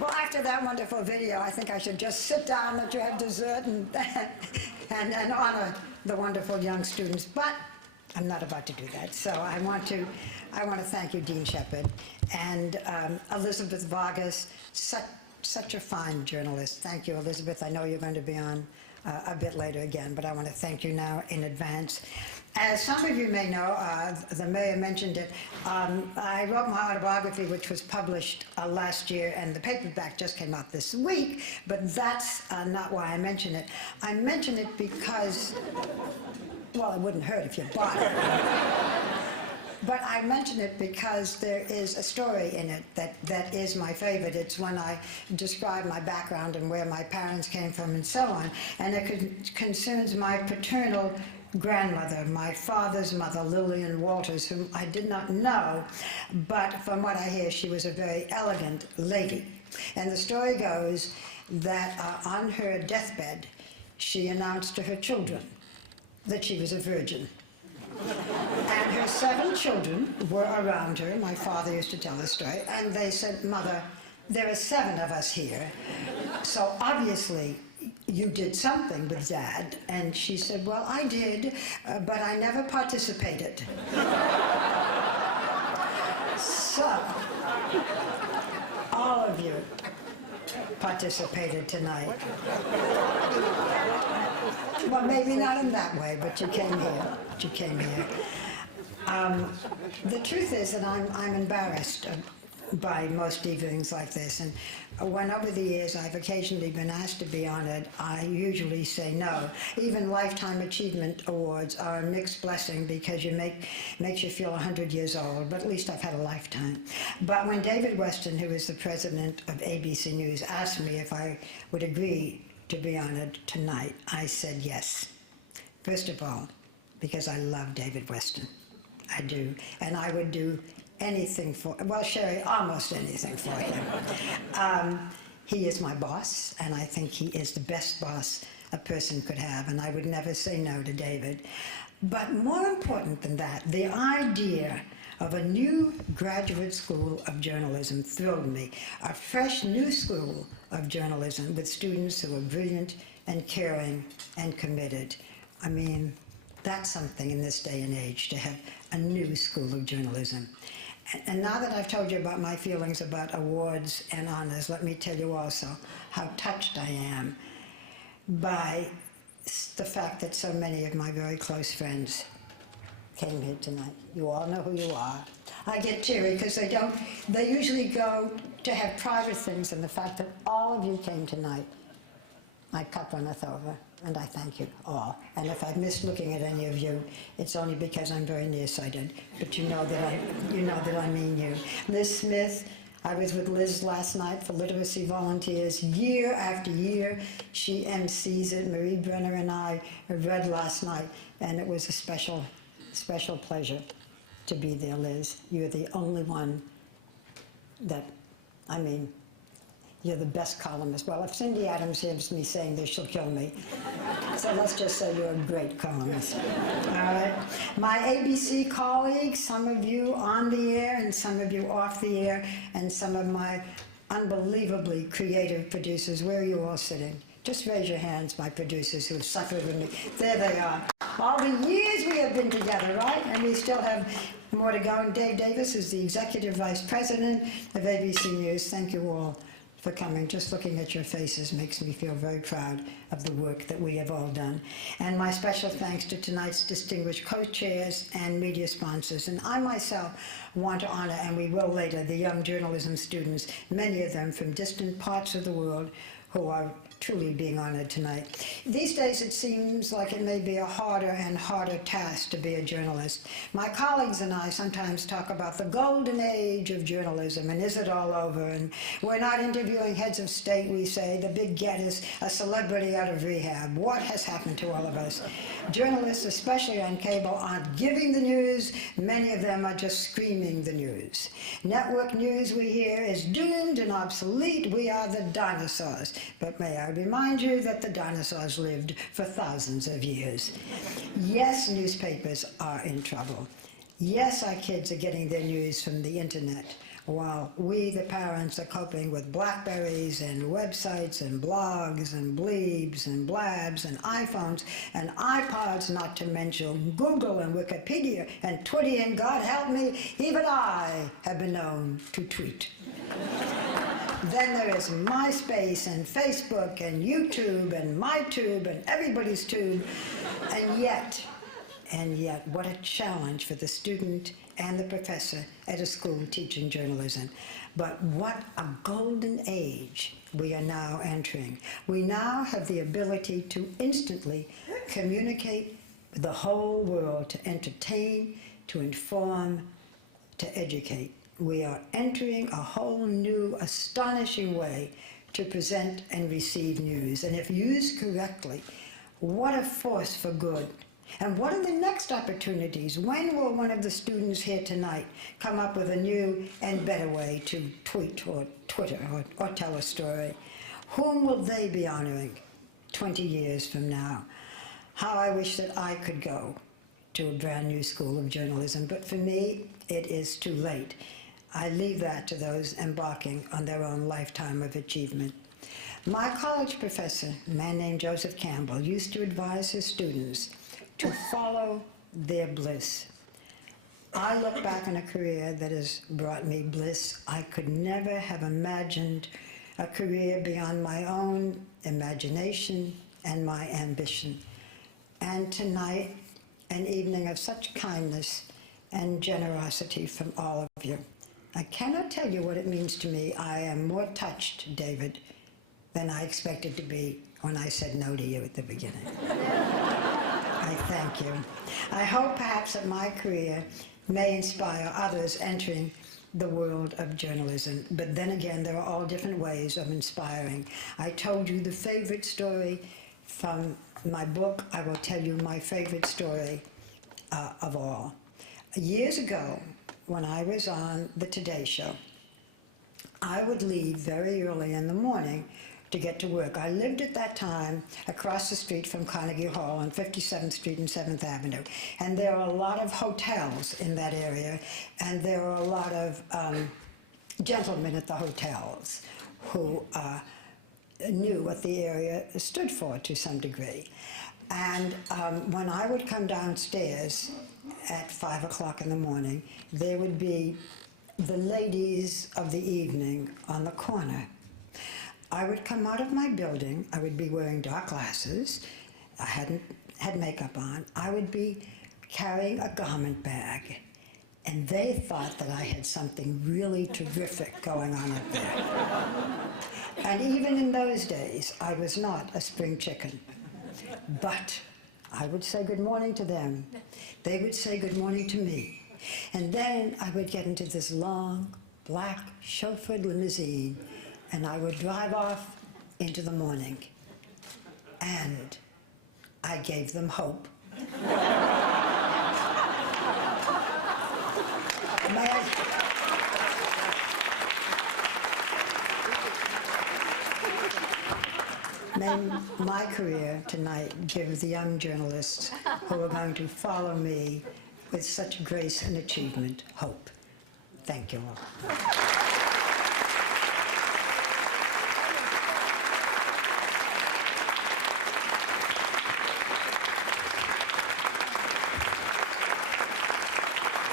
Well, after that wonderful video, I think I should just sit down, let you have dessert, and, and honor the wonderful young students. But I'm not about to do that. So I want to thank you, Dean Shepard, and Elizabeth Vargas, such a fine journalist. Thank you, Elizabeth. I know you're going to be on a bit later again, but I want to thank you now in advance. As some of you may know, the mayor mentioned it, I wrote my autobiography, which was published last year, and the paperback just came out this week, but that's not why I mention it. I mention it because, well, it wouldn't hurt if you bought it. But I mention it because there is a story in it that is my favorite. It's when I describe my background and where my parents came from and so on. And it concerns my paternal grandmother, my father's mother, Lillian Walters, whom I did not know, but from what I hear, she was a very elegant lady. And the story goes that on her deathbed, she announced to her children that she was a virgin. And her 7 children were around her. My father used to tell the story. And they said, "Mother, there are 7 of us here. So obviously you did something with Dad." And she said, "Well, I did, but I never participated." So all of you participated tonight. Well, maybe not in that way, but you came here. You came here. The truth is that I'm embarrassed by most evenings like this, and when over the years I've occasionally been asked to be honored, I usually say no. Even Lifetime Achievement Awards are a mixed blessing because makes you feel 100 years old, but at least I've had a lifetime. But when David Weston, who is the president of ABC News, asked me if I would agree to be honored tonight, I said yes. First of all, because I love David Weston. I do. And I would do anything for, well, Sherry, almost anything for him. He is my boss, and I think he is the best boss a person could have, and I would never say no to David. But more important than that, the idea of a new graduate school of journalism thrilled me. A fresh new school of journalism with students who are brilliant and caring and committed. I mean, that's something in this day and age, to have a new school of journalism. And now that I've told you about my feelings about awards and honors, let me tell you also how touched I am by the fact that so many of my very close friends came here tonight. You all know who you are. I get teary because they usually go to have private things, and the fact that all of you came tonight, my cup runneth over, and I thank you all. And if I've missed looking at any of you, it's only because I'm very nearsighted, but you know that I mean you. Liz Smith, I was with Liz last night for Literacy Volunteers. Year after year, she MCs it. Marie Brenner and I read last night, and it was a special, special pleasure to be there, Liz. You're the only one that, I mean, you're the best columnist. Well, if Cindy Adams hears me saying this, she'll kill me. So let's just say you're a great columnist. All right. My ABC colleagues, some of you on the air and some of you off the air, and some of my unbelievably creative producers. Where are you all sitting? Just raise your hands, my producers who have suffered with me. There they are. All the years we have been together, right? And we still have more to go. And Dave Davis is the Executive Vice President of ABC News. Thank you all for coming. Just looking at your faces makes me feel very proud of the work that we have all done. And my special thanks to tonight's distinguished co-chairs and media sponsors. And I myself want to honor, and we will later, the young journalism students, many of them from distant parts of the world, who are truly being honored tonight. These days it seems like it may be a harder and harder task to be a journalist. My colleagues and I sometimes talk about the golden age of journalism and is it all over? And we're not interviewing heads of state, we say. The big get is a celebrity out of rehab. What has happened to all of us? Journalists, especially on cable, aren't giving the news. Many of them are just screaming the news. Network news, we hear, is doomed and obsolete. We are the dinosaurs. But may I remind you that the dinosaurs lived for thousands of years. Yes, newspapers are in trouble. Yes, our kids are getting their news from the internet. while we, the parents, are coping with Blackberries and websites and blogs and bleebs and blabs and iPhones and iPods, not to mention Google and Wikipedia and Twitter, and God help me, even I have been known to tweet. Then there is MySpace and Facebook and YouTube and MyTube and everybody's tube. And yet, what a challenge for the student and the professor at a school teaching journalism. But what a golden age we are now entering. We now have the ability to instantly communicate with the whole world, to entertain, to inform, to educate. We are entering a whole new, astonishing way to present and receive news. And if used correctly, what a force for good. And what are the next opportunities? When will one of the students here tonight come up with a new and better way to tweet or Twitter or tell a story? Whom will they be honoring 20 years from now? How I wish that I could go to a brand new school of journalism, but for me, it is too late. I leave that to those embarking on their own lifetime of achievement. My college professor, a man named Joseph Campbell, used to advise his students to follow their bliss. I look back on a career that has brought me bliss. I could never have imagined a career beyond my own imagination and my ambition. And tonight, an evening of such kindness and generosity from all of you. I cannot tell you what it means to me. I am more touched, David, than I expected to be when I said no to you at the beginning. I thank you. I hope perhaps that my career may inspire others entering the world of journalism. But then again, there are all different ways of inspiring. I told you the favorite story from my book. I will tell you my favorite story of all. Years ago, when I was on the Today Show, I would leave very early in the morning to get to work. I lived at that time across the street from Carnegie Hall on 57th Street and 7th Avenue. And there are a lot of hotels in that area, and there are a lot of gentlemen at the hotels who knew what the area stood for to some degree. And when I would come downstairs at 5 o'clock in the morning, there would be the ladies of the evening on the corner. I would come out of my building. I would be wearing dark glasses. I hadn't had makeup on. I would be carrying a garment bag. And they thought that I had something really terrific going on up there. And even in those days, I was not a spring chicken. But I would say good morning to them. They would say good morning to me. And then I would get into this long, black, chauffeured limousine, and I would drive off into the morning. And I gave them hope. May my career tonight give the young journalists who are going to follow me with such grace and achievement hope. Thank you all.